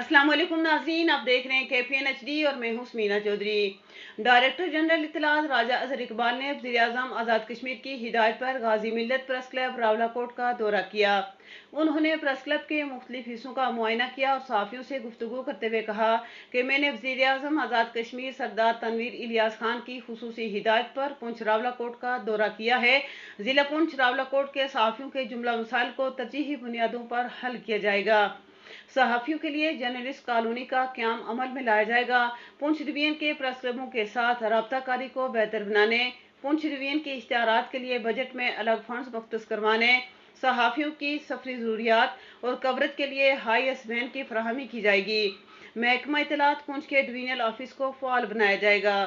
अस्सलाम वालेकुम नाज़रीन, आप देख रहे हैं KPN HD और मैं हूं स्मीना चौधरी। डायरेक्टर जनरल इत्तलात राजा अजहर इकबाल ने वज़ीर-ए-आज़म आज़ाद कश्मीर की हिदायत पर गाजी मिल्लत प्रेस क्लब रावलाकोट का दौरा किया। उन्होंने प्रेस क्लब के मुख्तलिफ हिस्सों का मुआयना किया और सहाफ़ियों से गुफ्तगू करते हुए कहा कि मैंने वज़ीर-ए-आज़म आज़ाद कश्मीर सरदार तनवीर इलियास खान की खुसूसी हिदायत पर पुंछ रावलाकोट का दौरा किया है। ज़िला पुंछ रावलाकोट के सहाफ़ियों के जुमला मसाइल को तरजीही बुनियादों पर हल किया जाएगा। सहाफ़ियों के लिए जर्नलिस्ट कॉलोनी का क़याम अमल में लाया जाएगा। पुंछ डिवीजन के प्रेस क्लबों के साथ राबता कारी को बेहतर बनाने, पुंछ डिवीजन के इश्तिहारात के लिए बजट में अलग फंड्स मुख्तस करवाने, सहाफ़ियों की सफरी ज़रूरियात और कवरेज के लिए हाई एस वैन की फराहमी की जाएगी। महकमा इत्तलात पुंछ के डिवीजनल ऑफिस को फ़ाल बनाया जाएगा।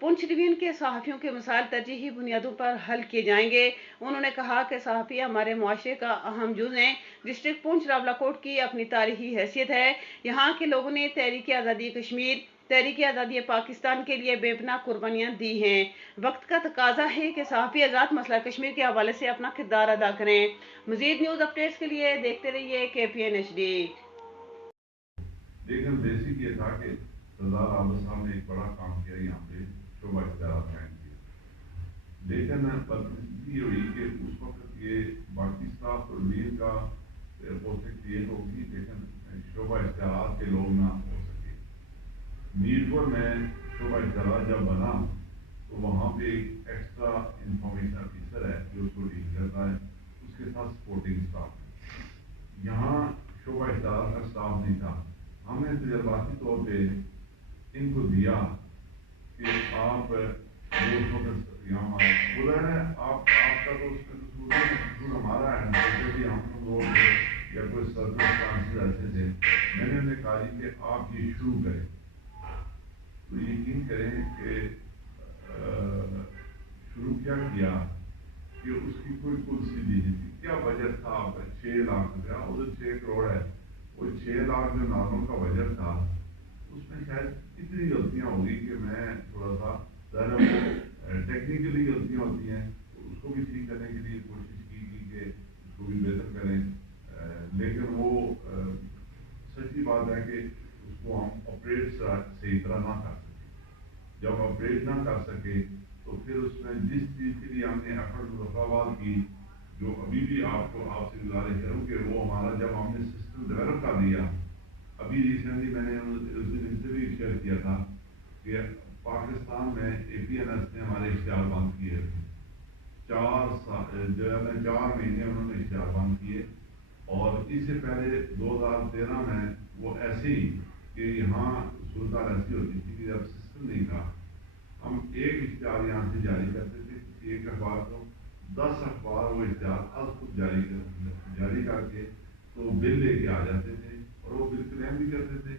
पुंछ डिवीजन के सहाफ़ियों के मसाइल तरजीही बुनियादों पर हल किए जाएंगे। उन्होंने कहा कि सहाफ़ी हमारे मुआशरे का अहम जुज़ हैं। डिस्ट्रिक्ट पुंछ रावलाकोट की अपनी तारीखी हैसियत है। यहाँ के लोगों ने तहरीक आज़ादी कश्मीर, तहरीक आज़ादी पाकिस्तान के लिए बेपनाह कुर्बानियाँ दी हैं। वक्त का तकाजा है कि सहाफ़ी आज़ाद मसला कश्मीर के हवाले से अपना किरदार अदा करें। मज़ीद न्यूज़ अपडेट्स के लिए देखते रहिए KPN HD। लेकिन बेसिक ये था कि सरदार आबद साहब ने एक बड़ा काम किया यहाँ पे शोभा इख्तियार कायम किया। लेकिन बदकिस्मती ये हुई कि उस वक्त ये बाकी स्टाफ और मीर का पोस्टें क्रिएट होगी, लेकिन शोभा इख्तियार के लोग ना हो सके। मीरपुर में शोभा इख्तियार जब बना तो वहाँ पे एक एक्स्ट्रा इंफॉर्मेशन ऑफिसर है जो उसको डील करता है, उसके साथ सपोर्टिंग स्टाफ है। यहाँ शोभा इख्तियार का स्टाफ नहीं था। हमने तजर्बाती तौर पे इनको दिया कि आप यहाँ उधर है, आपका तो उसमें कसूर हमारा है, जैसे भी हम लोग या कोई सर्कमस्टांसेस ऐसे थे। मैंने उन्हें कहा कि आप ये शुरू करें, तो यकीन करें कि शुरू क्या किया कि उसकी कोई कुर्सी दी नहीं थी। क्या बजट था आपका? 6 लाख रुपया, उधर 6 करोड़ है। वो 6 लाख जो नालों का बजट था उसमें शायद इतनी गलतियाँ होगी कि मैं थोड़ा सा टेक्निकली गलतियाँ होती हैं, तो उसको भी ठीक करने के लिए कोशिश की कि उसको भी बेहतर करें। लेकिन वो सच्ची बात है कि उसको हम ऑपरेट सही तरह ना कर सके। जब ऑपरेट ना कर सके तो फिर उसमें जिस चीज़ के लिए हमने एफर्ट मुज़फ़्फ़राबाद की, जो अभी भी आपसे गुजारिश करूँ कि वो हमारा जब हमने सिस्टम डेवलप कर दिया, अभी रिसेंटली मैंने उस दिन इनसे भी शेयर किया था कि पाकिस्तान में APNS ने हमारे इश्तिहार बंद किए थे। 4 महीने उन्होंने इश्तिहार बंद किए, और इससे पहले 2013 में वो ऐसे ही कि यहाँ सूरत ऐसी होती थी कि जब सिस्टम नहीं था, हम एक इश्तिहार यहाँ से जारी करते थे, एक अखबार को 10 अखबार वो इश्तिहार आज खुद जारी करके तो बिल लेके आ जाते थे, और वो बिल क्लेम भी करते थे